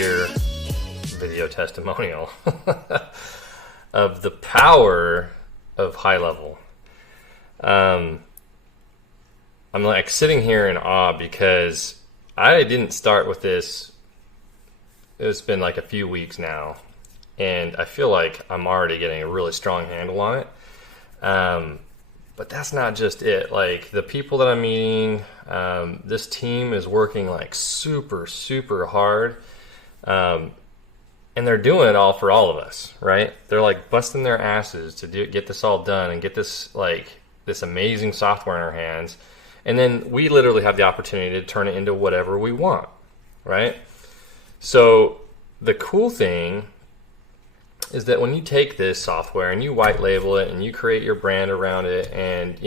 clear video testimonial of the power of HighLevel. I'm like sitting here in awe because I didn't start with this. It's been like a few weeks now, and I feel like I'm already getting a really strong handle on it. But that's not just it. Like the people that I'm meeting, this team is working like super, super hard. And they're doing it all for all of us, right? They're like busting their asses to get this all done and get this amazing software in our hands. And then we literally have the opportunity to turn it into whatever we want, right? So the cool thing is that when you take this software and you white label it and you create your brand around it, and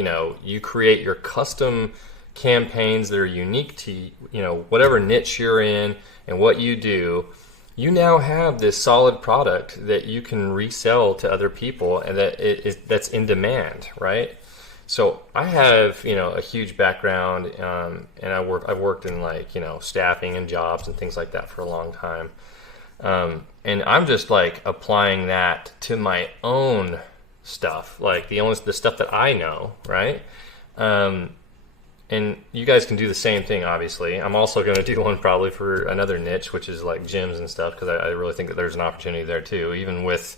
you create your custom campaigns that are unique to whatever niche you're in and what you do, you now have this solid product that you can resell to other people and that's in demand, right? So I have a huge background, and I've worked in staffing and jobs and things like that for a long time. And I'm just like applying that to my own stuff, like the stuff that I know, right? And you guys can do the same thing, obviously. I'm also going to do one probably for another niche, which is like gyms and stuff, because I really think that there's an opportunity there too. Even with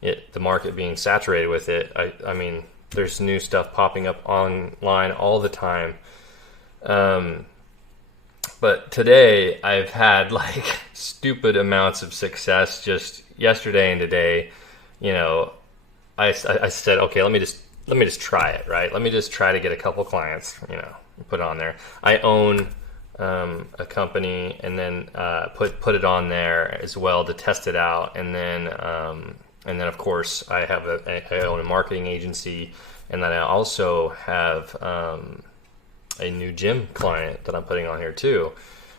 the market being saturated with it, I mean, there's new stuff popping up online all the time. But today I've had like stupid amounts of success just yesterday and today. I said, okay, let me just try it, right? Let me just try to get a couple clients, put it on there. I own a company, and then put it on there as well to test it out, and then of course I own a marketing agency, and then I also have a new gym client that I'm putting on here too,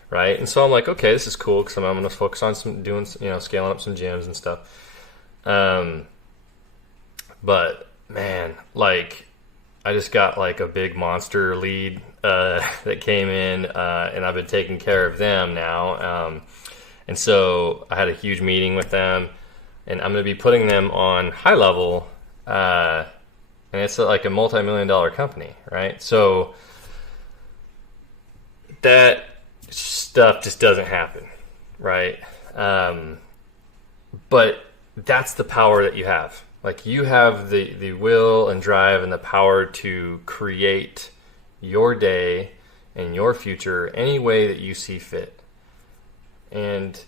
right? And so I'm like, okay, this is cool because I'm going to focus on scaling up some gyms and stuff. But man, like I just got like a big monster lead that came in, and I've been taking care of them now. And so I had a huge meeting with them, and I'm going to be putting them on HighLevel, and it's like a multi-million-dollar company, right? So that stuff just doesn't happen, right? But that's the power that you have. Like you have the will and drive and the power to create your day and your future any way that you see fit. And,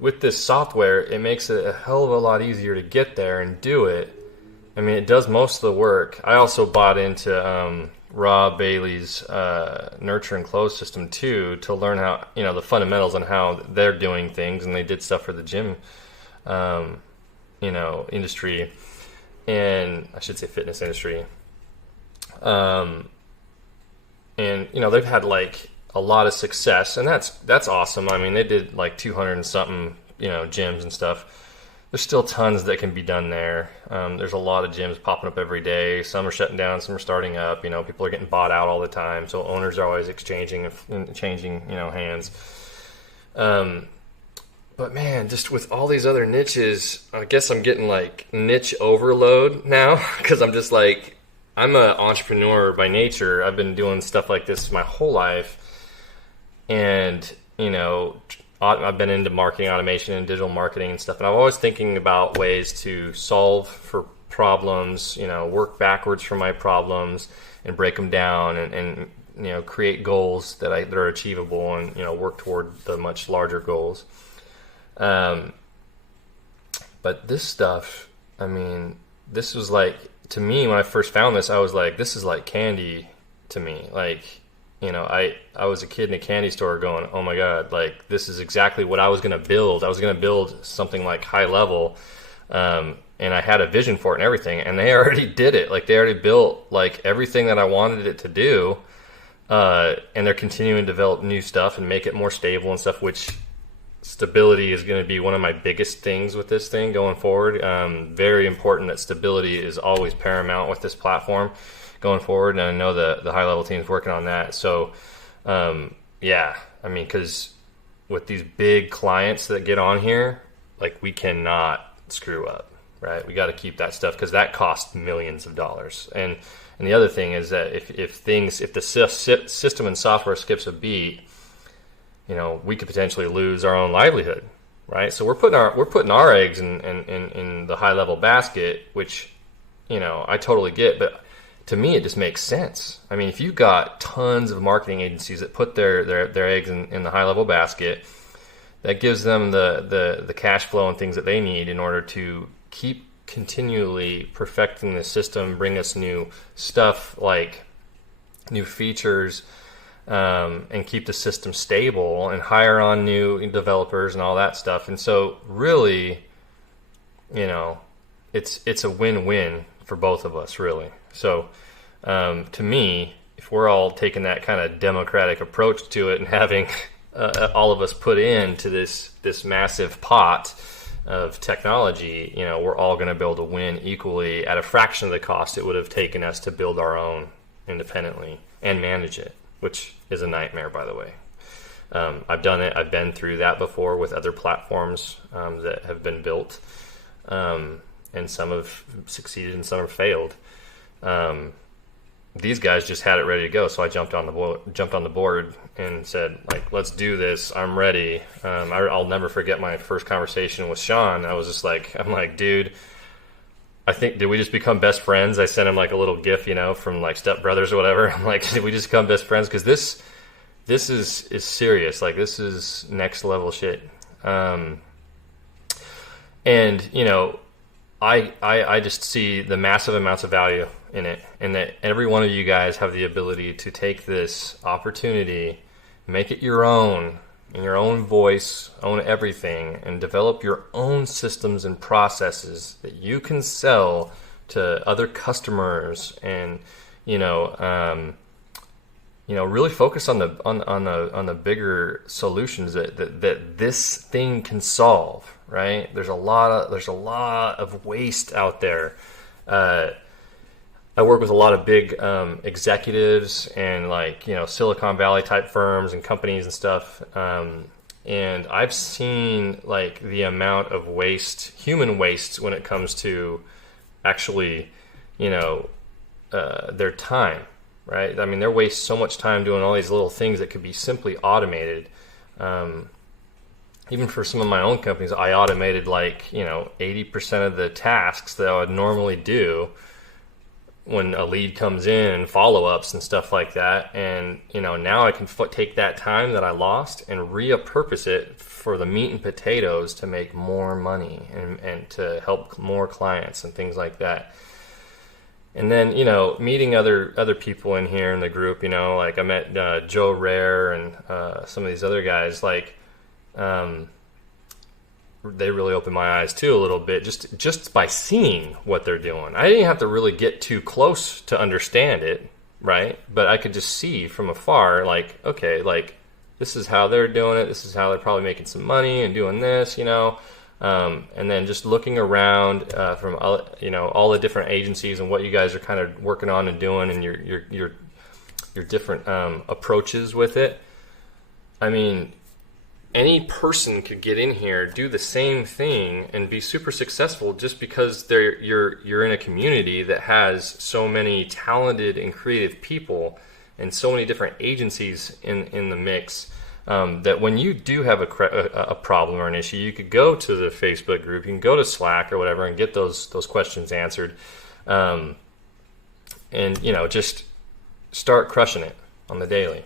with this software, it makes it a hell of a lot easier to get there and do it. I mean, it does most of the work. I also bought into Rob Bailey's Nurture and Close system too, to learn how, the fundamentals on how they're doing things, and they did stuff for the gym industry, and I should say fitness industry. And they've had like a lot of success, and that's awesome. I mean, they did like 200 and something, gyms and stuff. There's still tons that can be done there. There's a lot of gyms popping up every day. Some are shutting down, some are starting up. People are getting bought out all the time, so owners are always exchanging and changing, hands. But man, just with all these other niches, I guess I'm getting like niche overload now, because I'm just like, I'm an entrepreneur by nature. I've been doing stuff like this my whole life, and I've been into marketing automation and digital marketing and stuff, and I'm always thinking about ways to solve for problems, work backwards from my problems and break them down, and create goals that are achievable, and work toward the much larger goals. But this stuff, I mean, this was like, to me, when I first found this, I was like, this is like candy to me. Like, I was a kid in a candy store going, oh my God, like this is exactly what I was going to build. I was going to build something like HighLevel. And I had a vision for it and everything, and they already did it. Like they already built like everything that I wanted it to do. And they're continuing to develop new stuff and make it more stable and stuff, which stability is going to be one of my biggest things with this thing going forward. Very important that stability is always paramount with this platform going forward, and I know the HighLevel team is working on that. So yeah, I mean, because with these big clients that get on here, like we cannot screw up, right? We got to keep that stuff because that costs millions of dollars. And the other thing is that if the system and software skips a beat, you know, we could potentially lose our own livelihood, right? So we're putting our eggs in the HighLevel basket, which, you know, I totally get, but to me, it just makes sense. I mean, if you've got tons of marketing agencies that put their eggs in the HighLevel basket, that gives them the cash flow and things that they need in order to keep continually perfecting the system, bring us new stuff like new features, and keep the system stable and hire on new developers and all that stuff. And so really, you know, it's a win-win for both of us, really. So to me, if we're all taking that kind of democratic approach to it and having all of us put into this massive pot of technology, you know, we're all going to be able to win equally at a fraction of the cost it would have taken us to build our own independently and manage it, which is a nightmare, by the way. I've done it. I've been through that before with other platforms that have been built, and some have succeeded and some have failed. These guys just had it ready to go, so I jumped on the board and said, like, let's do this. I'm ready. I'll never forget my first conversation with Sean. I was just like, I'm like, dude, I think, did we just become best friends? I sent him like a little GIF, you know, from like Step Brothers or whatever. I'm like, did we just become best friends? Because this is serious. Like, this is next level shit. And you know, I just see the massive amounts of value in it, and that every one of you guys have the ability to take this opportunity, make it your own, in your own voice, own everything, and develop your own systems and processes that you can sell to other customers, and really focus on the bigger solutions that this thing can solve. Right? There's a lot of waste out there. I work with a lot of big executives and Silicon Valley type firms and companies and stuff. And I've seen like the amount of waste, human waste, when it comes to actually, their time, right? I mean, they waste so much time doing all these little things that could be simply automated. Even for some of my own companies, I automated 80% of the tasks that I would normally do when a lead comes in, follow-ups and stuff like that. And, now I can take that time that I lost and repurpose it for the meat and potatoes to make more money and to help more clients and things like that. And then, meeting other people in here in the group, like I met Joe Rare and some of these other guys, they really opened my eyes too a little bit, just by seeing what they're doing. I didn't have to really get too close to understand it, right? But I could just see from afar, this is how they're doing it. This is how they're probably making some money and doing this, and then just looking around from all the different agencies and what you guys are kind of working on and doing, and your different approaches with it. I mean, any person could get in here, do the same thing, and be super successful just because you're in a community that has so many talented and creative people and so many different agencies in the mix, that when you do have a problem or an issue, you could go to the Facebook group, you can go to Slack or whatever and get those questions answered, and just start crushing it on the daily.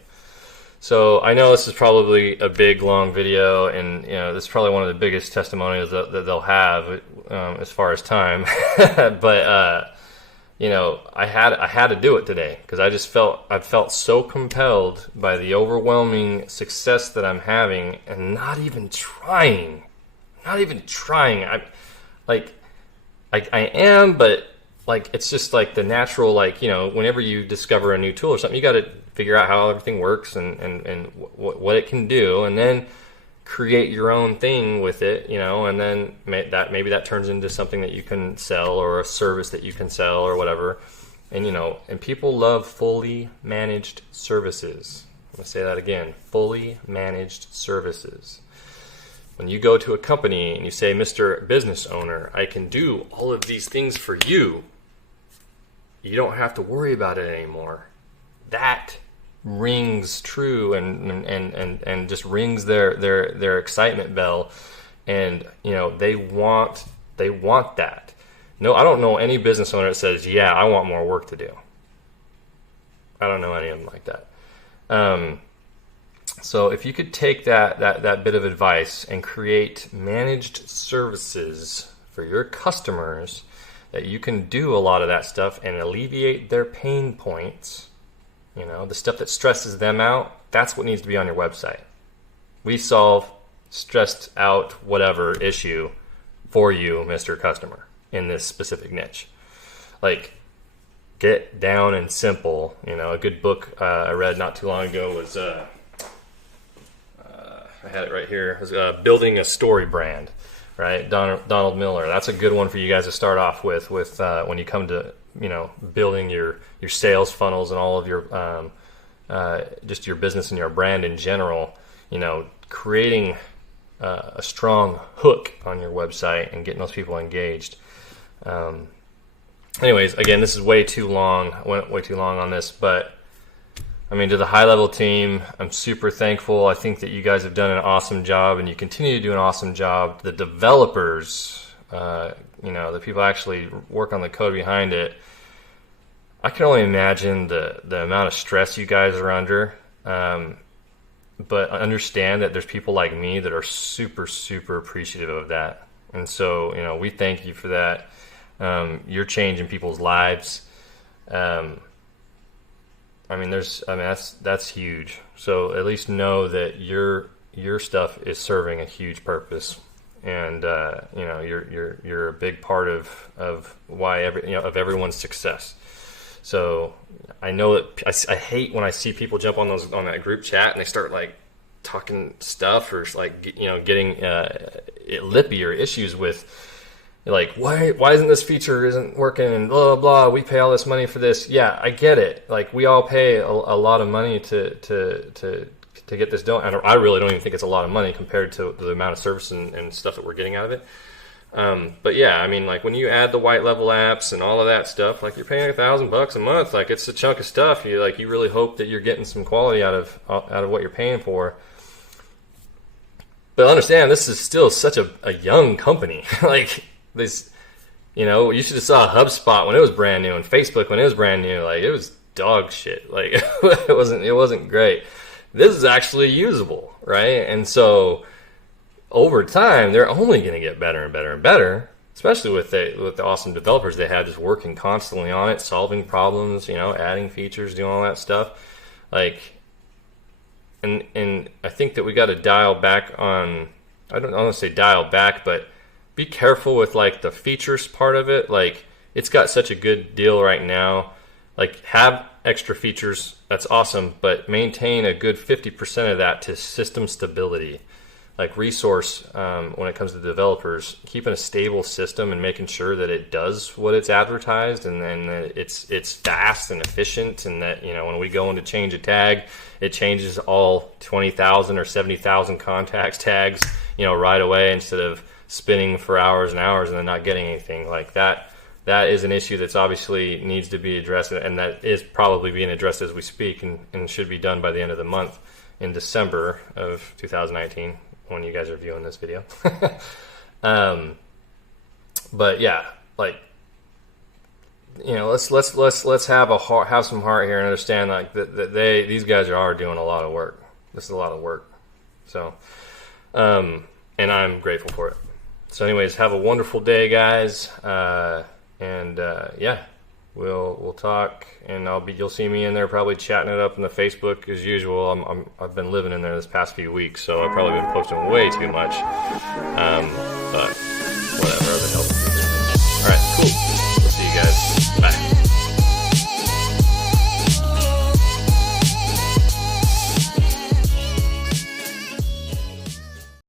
So I know this is probably a big, long video, and this is probably one of the biggest testimonials that they'll have as far as time. But I had to do it today because I felt so compelled by the overwhelming success that I'm having, and not even trying. I am, but it's just like the natural, whenever you discover a new tool or something, you got to figure out how everything works and what it can do, and then create your own thing with it, and then maybe that turns into something that you can sell, or a service that you can sell, or whatever. And and people love fully managed services, I'm going to say that again, fully managed services. When you go to a company and you say, Mr. Business Owner, I can do all of these things for you, you don't have to worry about it anymore. That rings true and just rings their excitement bell, and they want that. No, I don't know any business owner that says, yeah, I want more work to do. I don't know any of them like that. So if you could take that bit of advice and create managed services for your customers, that you can do a lot of that stuff and alleviate their pain points, the stuff that stresses them out, that's what needs to be on your website. We solve stressed out whatever issue for you, Mr. Customer, in this specific niche. Like, get down and simple. A good book I read not too long ago was, I had it right here, it was Building a Story Brand, right? Donald Miller. That's a good one for you guys to start off with when you come to, building your sales funnels and all of your, just your business and your brand in general, creating a strong hook on your website and getting those people engaged. Anyways, again, this is way too long. I went way too long on this, but to the HighLevel team, I'm super thankful. I think that you guys have done an awesome job, and you continue to do an awesome job. The developers, the people actually work on the code behind it, I can only imagine the amount of stress you guys are under. But understand that there's people like me that are super, super appreciative of that. And so, we thank you for that. You're changing people's lives. That's huge. So at least know that your stuff is serving a huge purpose, and you're a big part of why of everyone's success. So I know that I hate when I see people jump on that group chat and they start like talking stuff or like getting lippy or issues with, like, why isn't this feature isn't working and blah, blah, blah, we pay all this money for this. Yeah, I get it. Like, we all pay a lot of money to get this done. I really don't even think it's a lot of money compared to the amount of service and stuff that we're getting out of it. But yeah, like when you add the white level apps and all of that stuff, like you're paying $1,000 a month, like it's a chunk of stuff. You really hope that you're getting some quality out of what you're paying for. But understand, this is still such a young company. Like, this, you should have saw HubSpot when it was brand new and Facebook when it was brand new. Like, it was dog shit. Like, it wasn't great. This is actually usable, right? And so over time, they're only going to get better and better and better, especially with the awesome developers they have just working constantly on it, solving problems, adding features, doing all that stuff. Like, and I think that we got to dial back on, I don't want to say dial back, but be careful with like the features part of it. Like, it's got such a good deal right now. Like, have extra features, that's awesome, but maintain a good 50% of that to system stability. Like, resource, when it comes to developers, keeping a stable system and making sure that it does what it's advertised, and then it's fast and efficient, and that when we go in to change a tag, it changes all 20,000 or 70,000 contacts tags right away, instead of spinning for hours and hours and then not getting anything. Like, that is an issue that's obviously needs to be addressed, and that is probably being addressed as we speak, and should be done by the end of the month in December of 2019 when you guys are viewing this video. But yeah, like, let's have some heart here and understand like that these guys are doing a lot of work. This is a lot of work. So, and I'm grateful for it. So anyways, have a wonderful day, guys. Yeah, we'll talk, and you'll see me in there probably chatting it up in the Facebook as usual. I've been living in there this past few weeks, so I've probably been posting way too much. But